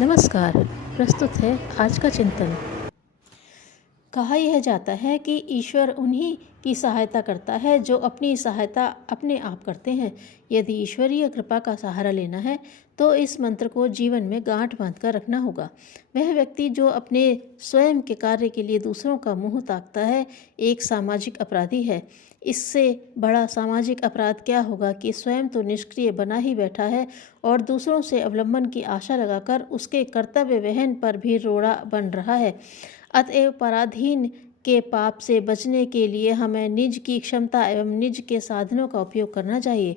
नमस्कार। प्रस्तुत है आज का चिंतन। कहा यह जाता है कि ईश्वर उन्हीं की सहायता करता है जो अपनी सहायता अपने आप करते हैं। यदि ईश्वरीय कृपा का सहारा लेना है तो इस मंत्र को जीवन में गांठ बांध कर रखना होगा। वह व्यक्ति जो अपने स्वयं के कार्य के लिए दूसरों का मुंह ताकता है एक सामाजिक अपराधी है। इससे बड़ा सामाजिक अपराध क्या होगा कि स्वयं तो निष्क्रिय बना ही बैठा है और दूसरों से अवलंबन की आशा लगाकर उसके कर्तव्य वहन पर भी रोड़ा बन रहा है। अतएव पराधीन के पाप से बचने के लिए हमें निज की क्षमता एवं निज के साधनों का उपयोग करना चाहिए।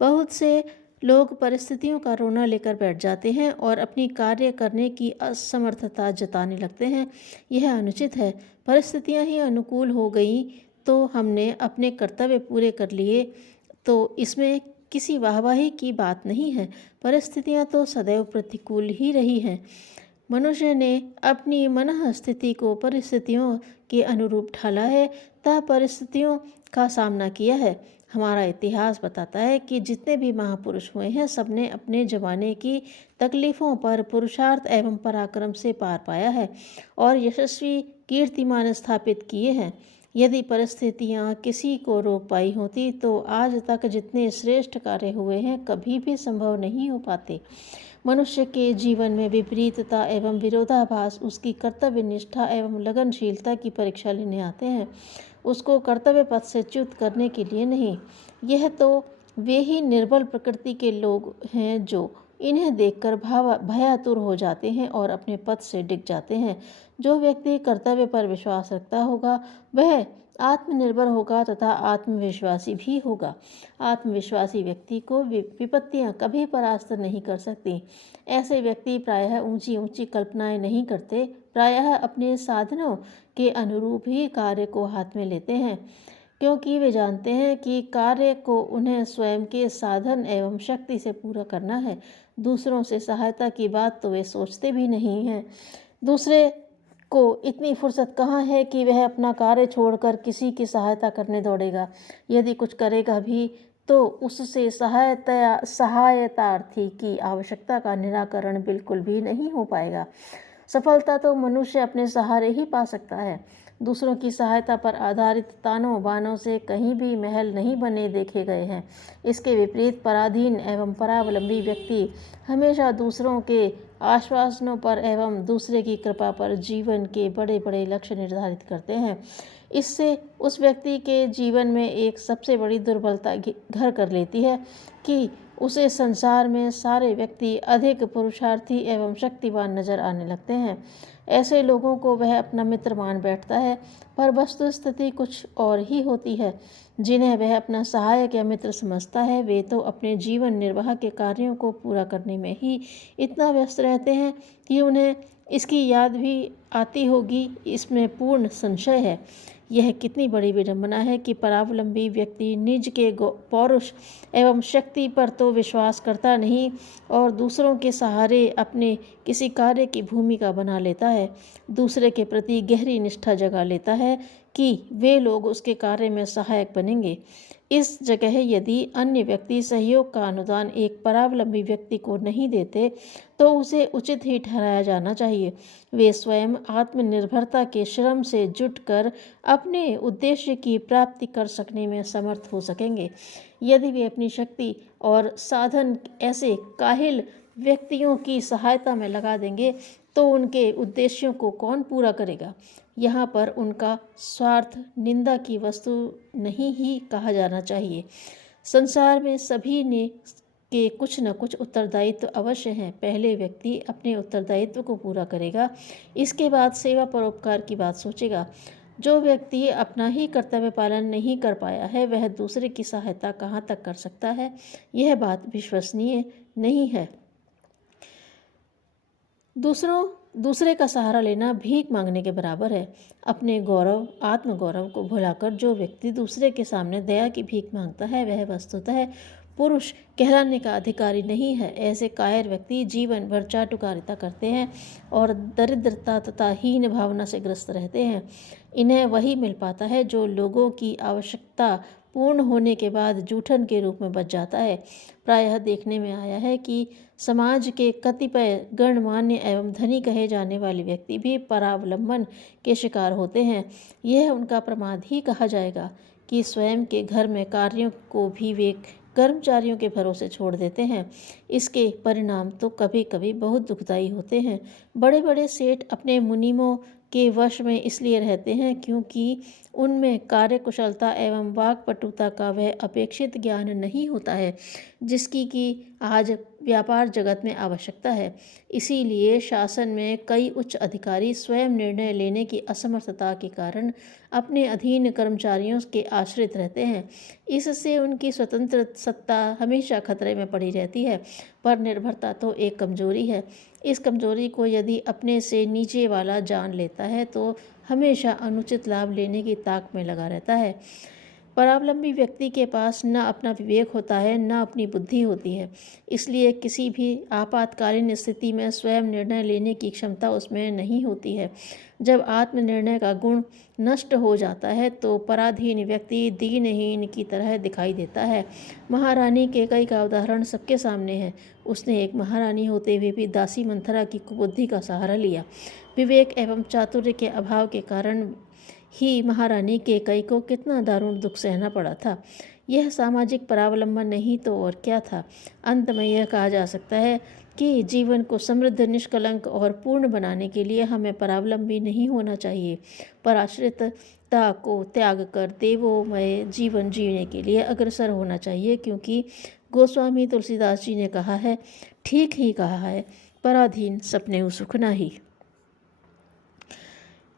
बहुत से लोग परिस्थितियों का रोना लेकर बैठ जाते हैं और अपनी कार्य करने की असमर्थता जताने लगते हैं। यह अनुचित है। परिस्थितियां ही अनुकूल हो गई तो हमने अपने कर्तव्य पूरे कर लिए, तो इसमें किसी वाहवाही की बात नहीं है। परिस्थितियां तो सदैव प्रतिकूल ही रही हैं। मनुष्य ने अपनी मनः स्थिति को परिस्थितियों के अनुरूप ढाला है तथा परिस्थितियों का सामना किया है। हमारा इतिहास बताता है कि जितने भी महापुरुष हुए हैं सबने अपने जमाने की तकलीफ़ों पर पुरुषार्थ एवं पराक्रम से पार पाया है और यशस्वी कीर्तिमान स्थापित किए हैं। यदि परिस्थितियां किसी को रोक पाई होती तो आज तक जितने श्रेष्ठ कार्य हुए हैं कभी भी संभव नहीं हो पाते। मनुष्य के जीवन में विपरीतता एवं विरोधाभास उसकी कर्तव्य निष्ठा एवं लगनशीलता की परीक्षा लेने आते हैं, उसको कर्तव्य पथ से च्युत करने के लिए नहीं। यह तो वे ही निर्बल प्रकृति के लोग हैं जो इन्हें देखकर भयातुर हो जाते हैं और अपने पथ से डिग जाते हैं। जो व्यक्ति कर्तव्य पर विश्वास रखता होगा वह आत्मनिर्भर होगा तथा आत्मविश्वासी भी होगा। आत्मविश्वासी व्यक्ति को विपत्तियां कभी परास्त नहीं कर सकती। ऐसे व्यक्ति प्रायः ऊंची ऊंची कल्पनाएं नहीं करते, प्रायः अपने साधनों के अनुरूप ही कार्य को हाथ में लेते हैं, क्योंकि वे जानते हैं कि कार्य को उन्हें स्वयं के साधन एवं शक्ति से पूरा करना है। दूसरों से सहायता की बात तो वे सोचते भी नहीं हैं। दूसरे को इतनी फुर्सत कहाँ है कि वह अपना कार्य छोड़कर किसी की सहायता करने दौड़ेगा। यदि कुछ करेगा भी तो उससे सहायतार्थी की आवश्यकता का निराकरण बिल्कुल भी नहीं हो पाएगा। सफलता तो मनुष्य अपने सहारे ही पा सकता है। दूसरों की सहायता पर आधारित तानों बानों से कहीं भी महल नहीं बने देखे गए हैं। इसके विपरीत पराधीन एवं परावलंबी व्यक्ति हमेशा दूसरों के आश्वासनों पर एवं दूसरे की कृपा पर जीवन के बड़े बड़े लक्ष्य निर्धारित करते हैं। इससे उस व्यक्ति के जीवन में एक सबसे बड़ी दुर्बलता घर कर लेती है कि उसे संसार में सारे व्यक्ति अधिक पुरुषार्थी एवं शक्तिवान नजर आने लगते हैं। ऐसे लोगों को वह अपना मित्र मान बैठता है, पर वस्तुस्थिति कुछ और ही होती है। जिन्हें वह अपना सहायक या मित्र समझता है वे तो अपने जीवन निर्वाह के कार्यों को पूरा करने में ही इतना व्यस्त रहते हैं कि उन्हें इसकी याद भी आती होगी, इसमें पूर्ण संशय है। यह कितनी बड़ी विडंबना है कि परावलंबी व्यक्ति निज के पौरुष एवं शक्ति पर तो विश्वास करता नहीं और दूसरों के सहारे अपने किसी कार्य की भूमिका बना लेता है। दूसरे के प्रति गहरी निष्ठा जगा लेता है कि वे लोग उसके कार्य में सहायक बनेंगे। इस जगह यदि अन्य व्यक्ति सहयोग का अनुदान एक परावलंबी व्यक्ति को नहीं देते तो उसे उचित ही ठहराया जाना चाहिए। वे स्वयं आत्मनिर्भरता के श्रम से जुटकर अपने उद्देश्य की प्राप्ति कर सकने में समर्थ हो सकेंगे। यदि वे अपनी शक्ति और साधन ऐसे काहिल व्यक्तियों की सहायता में लगा देंगे तो उनके उद्देश्यों को कौन पूरा करेगा। यहाँ पर उनका स्वार्थ निंदा की वस्तु नहीं ही कहा जाना चाहिए। संसार में सभी ने के कुछ न कुछ उत्तरदायित्व अवश्य हैं। पहले व्यक्ति अपने उत्तरदायित्व को पूरा करेगा, इसके बाद सेवा परोपकार की बात सोचेगा। जो व्यक्ति अपना ही कर्तव्य पालन नहीं कर पाया है वह दूसरे की सहायता कहाँ तक कर सकता है, यह बात विश्वसनीय नहीं है। दूसरे का सहारा लेना भीख मांगने के बराबर है। अपने गौरव आत्मगौरव को भुलाकर जो व्यक्ति दूसरे के सामने दया की भीख मांगता है वह वस्तुतः पुरुष कहलाने का अधिकारी नहीं है। ऐसे कायर व्यक्ति जीवन भर चाटुकारिता करते हैं और दरिद्रता तथा हीन भावना से ग्रस्त रहते हैं। इन्हें वही मिल पाता है जो लोगों की आवश्यकता पूर्ण होने के बाद जूठन के रूप में बच जाता है। प्रायः देखने में आया है कि समाज के कतिपय गणमान्य एवं धनी कहे जाने वाले व्यक्ति भी परावलंबन के शिकार होते हैं। यह उनका प्रमाद ही कहा जाएगा कि स्वयं के घर में कार्यों को भी वे कर्मचारियों के भरोसे छोड़ देते हैं। इसके परिणाम तो कभी कभी बहुत दुखदायी होते हैं। बड़े बड़े सेठ अपने मुनीमों के वश में इसलिए रहते हैं क्योंकि उनमें कार्यकुशलता एवं वाक्पटुता का वह अपेक्षित ज्ञान नहीं होता है जिसकी कि आज व्यापार जगत में आवश्यकता है। इसीलिए शासन में कई उच्च अधिकारी स्वयं निर्णय लेने की असमर्थता के कारण अपने अधीन कर्मचारियों के आश्रित रहते हैं। इससे उनकी स्वतंत्र सत्ता हमेशा खतरे में पड़ी रहती है। पर निर्भरता तो एक कमजोरी है। इस कमजोरी को यदि अपने से नीचे वाला जान लेता है तो हमेशा अनुचित लाभ लेने की ताक में लगा रहता है। परावलंबी व्यक्ति के पास न अपना विवेक होता है न अपनी बुद्धि होती है। इसलिए किसी भी आपातकालीन स्थिति में स्वयं निर्णय लेने की क्षमता उसमें नहीं होती है। जब आत्मनिर्णय का गुण नष्ट हो जाता है तो पराधीन व्यक्ति दीनहीन की तरह दिखाई देता है। महारानी केकई का उदाहरण सबके सामने है। उसने एक महारानी होते हुए भी दासी मंथरा की कुबुद्धि का सहारा लिया। विवेक एवं चातुर्य के अभाव के कारण ही महारानी केकई को कितना दारुण दुख सहना पड़ा था। यह सामाजिक परावलंबन नहीं तो और क्या था। अंत में यह कहा जा सकता है कि जीवन को समृद्ध, निष्कलंक और पूर्ण बनाने के लिए हमें परावलंबी नहीं होना चाहिए। पराश्रितता को त्याग कर देवोमय जीवन जीने के लिए अग्रसर होना चाहिए, क्योंकि गोस्वामी तुलसीदास जी ने कहा है, ठीक ही कहा है, पराधीन सपने सुख नाही।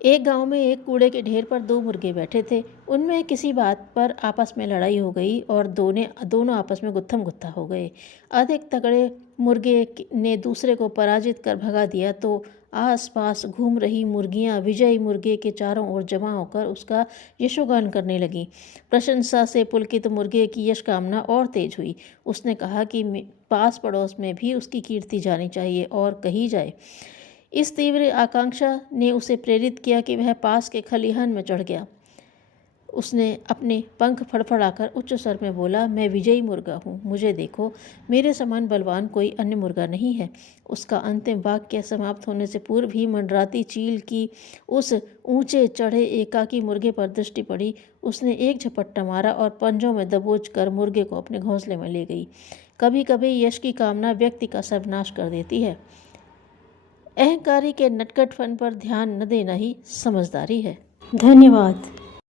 एक गांव में एक कूड़े के ढेर पर दो मुर्गे बैठे थे। उनमें किसी बात पर आपस में लड़ाई हो गई और दोनों आपस में गुत्थम गुत्था हो गए। अधिक तगड़े मुर्गे ने दूसरे को पराजित कर भगा दिया तो आसपास घूम रही मुर्गियां विजयी मुर्गे के चारों ओर जमा होकर उसका यशोगान करने लगीं। प्रशंसा से पुलकित मुर्गे की यश कामना और तेज हुई। उसने कहा कि पास पड़ोस में भी उसकी कीर्ति जानी चाहिए और कही जाए। इस तीव्र आकांक्षा ने उसे प्रेरित किया कि वह पास के खलिहान में चढ़ गया। उसने अपने पंख फड़फड़ाकर उच्च स्वर में बोला, मैं विजयी मुर्गा हूँ, मुझे देखो, मेरे समान बलवान कोई अन्य मुर्गा नहीं है। उसका अंतिम वाक्य समाप्त होने से पूर्व ही मंडराती चील की उस ऊंचे चढ़े एकाकी मुर्गे पर दृष्टि पड़ी। उसने एक झपट्टा मारा और पंजों में दबोच कर मुर्गे को अपने घोंसले में ले गई। कभी कभी यश की कामना व्यक्ति का सर्वनाश कर देती है। अहंकारी के नटखटपन पर ध्यान न देना ही समझदारी है। धन्यवाद।